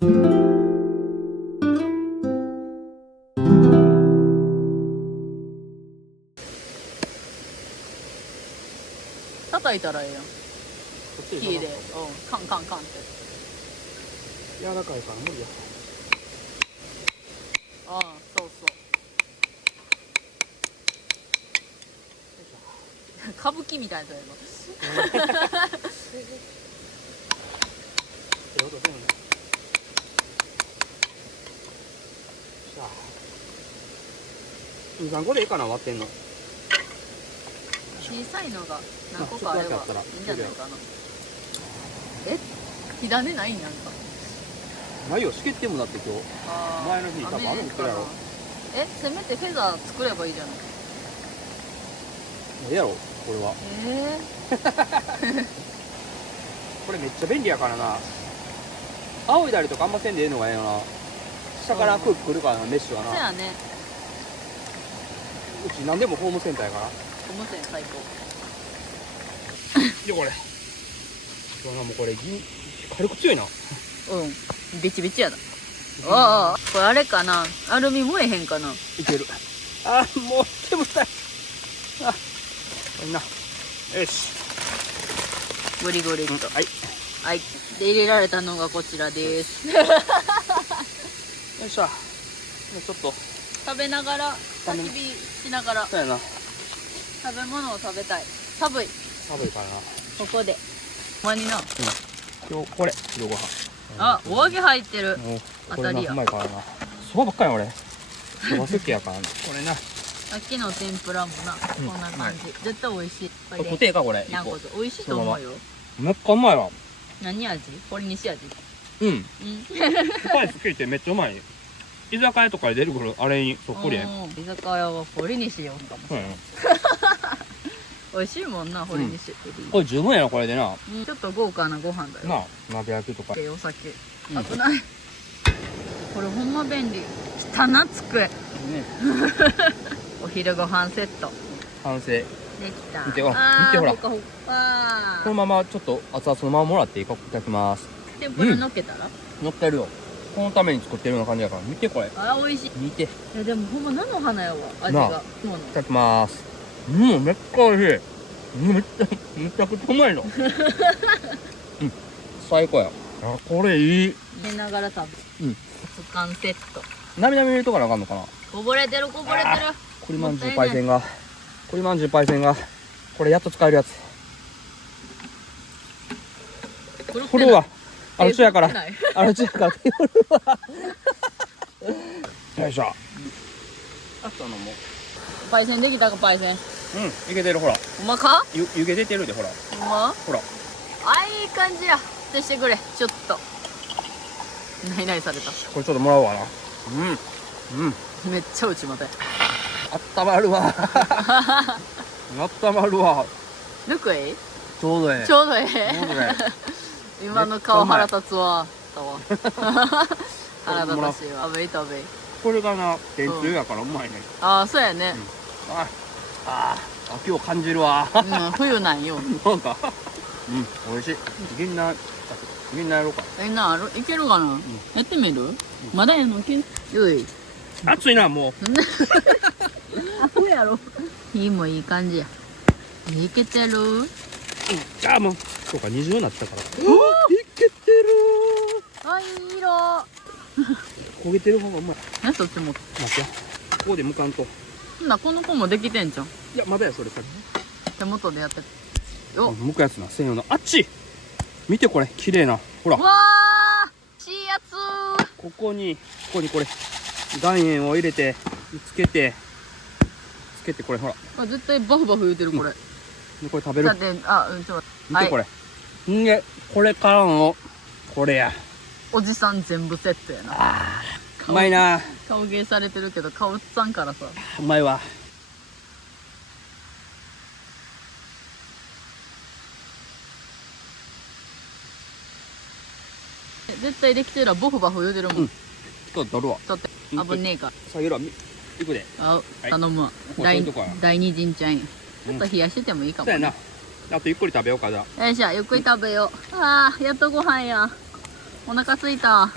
叩いたらええやん。こっち火で、カンカンカンって。柔らかいから無理や。ああ、そうそう。歌舞伎みたいなやつやええ音するんだ。さあ2、3個でいいかな、割ってんの。小さいのが何個かあればいいんじゃないかな。え、火種ないんなんか。ないよ、しけってもだって今日。あー前の日多分雨降ってるやろ。え、せめてフェザー作ればいいじゃない。ええやろ、これは。これめっちゃ便利やからな。仰いだりとかあんませんでええのがええよな。下から空気来るからな、メッシュはな。そうやね。うち何でもホームセンターやから。ゴム線最高。でこれ今日な、もうこれ火力強いな。うん、ビチビチやだ。ああ、これあれかな、アルミ燃えへんかな。いける。あー、もう煙たい。あ、これな。よし。ゴリゴリっと。はい。はい。で、入れられたのがこちらです。よいしょ。もうちょっと。食べながら、焚き火しながら、そうやな。食べ物を食べたい。寒い。寒いからな。ここで。ほんまにな。今日これ昼ご飯。あ、お揚げ入ってる。もう当たりやこれな、うまいからな。そばばっかりや俺。そば好きやからな。これな。さっきの天ぷらもな、こんな感じ。絶対美味しい。これ固定かこれ。にゃんこと。美味しいと思うよ。めっちゃうまいわ。何味？これ西味。うん。うん。スパイス効いてめっちゃうまい。居酒屋とかで出てくるあれにそっくりや。居酒屋は堀西よんかもしれない。美味しいもんな、堀西。これ十分やな、これでな。ちょっと豪華なご飯だよ。なあ、鍋焼きとか。お酒。危ない。これほんま便利。汚な机。お昼ご飯セット。完成。できた。見てほら。ほかほか。このままちょっと熱々のままもらっていただきます。天ぷら乗っけたら？乗ってるよ。このために作ってるような感じだから。見てこれ。あ、美味しい。見て。でもほんま菜の花やわ、味が。いただきます。めっちゃ美味しい。めちゃくちゃうまいの。最高や。あ、これいい。寝ながら食べる。つかんセット。なみなみ入れとかなあかんのかな。こぼれてるこぼれてる。栗まんじゅうパイセンが。栗まんじゅうパイセンが。これやっと使えるやつ。振るわ。あのちやから。あのちやから手振るわ。よいしょ。あったのも。パイセンできたか、パイセン。うん、いけてる、ほら。ほんまか？湯気出てるで、ほら。ほんま？ほら。あ、いい感じや。してしてくれ、ちょっと。ないないされた。これちょっともらうわな。めっちゃ内まで。あったまるわ。あったまるわ。ルクエイ？ちょうどええ。ちょうどええ。ちょうどえ今の顔腹立つわ。腹立たしいわ。食べい食べい。これがな、天つゆやからうまいね。ああ、そうやね。秋を感じるわ。冬なんよ。なんか、美味しい。銀杏やろうか。みんなある？いけるかな？やってみる？まだやのけん。よい。暑いな、もう。あ、そうやろ。火もいい感じや。いけてる？あ、もう。そうか、20になってたから。いけてる。あ、いい色。焦げてる方がうまい。ね、そっちも。待って。ここで向かんと。ほんな、この子もできてんじゃん。いや、まだや、それさ。手元でやってよ。向くやつな、専用の。あっち。見て、これ、綺麗な。ほら。わあ、しいやつ。ここにこれ。岩塩を入れて、つけて、これ、ほら。あ、絶対バフバフ言うてる、これ。でこれ食べる。だって、あ、ちょっと見てこれ。で、これからの、これや。おじさん全部セットやな。うまいな。顔芸されてるけど、顔映さんからさ。うまいわ。絶対できてるわ、ボフバフ言うてるもん。ちょっと取るわ。ちょっと、危ねえか。下げるわ。いくで。あ、頼むわ。これそういうとこや第二陣ちゃんや。ちょっと冷やしててもいいかもね。そうやな。あとゆっくり食べようか、じゃあ。よいしょ、ゆっくり食べよう。ああ、やっとご飯や。お腹すいた。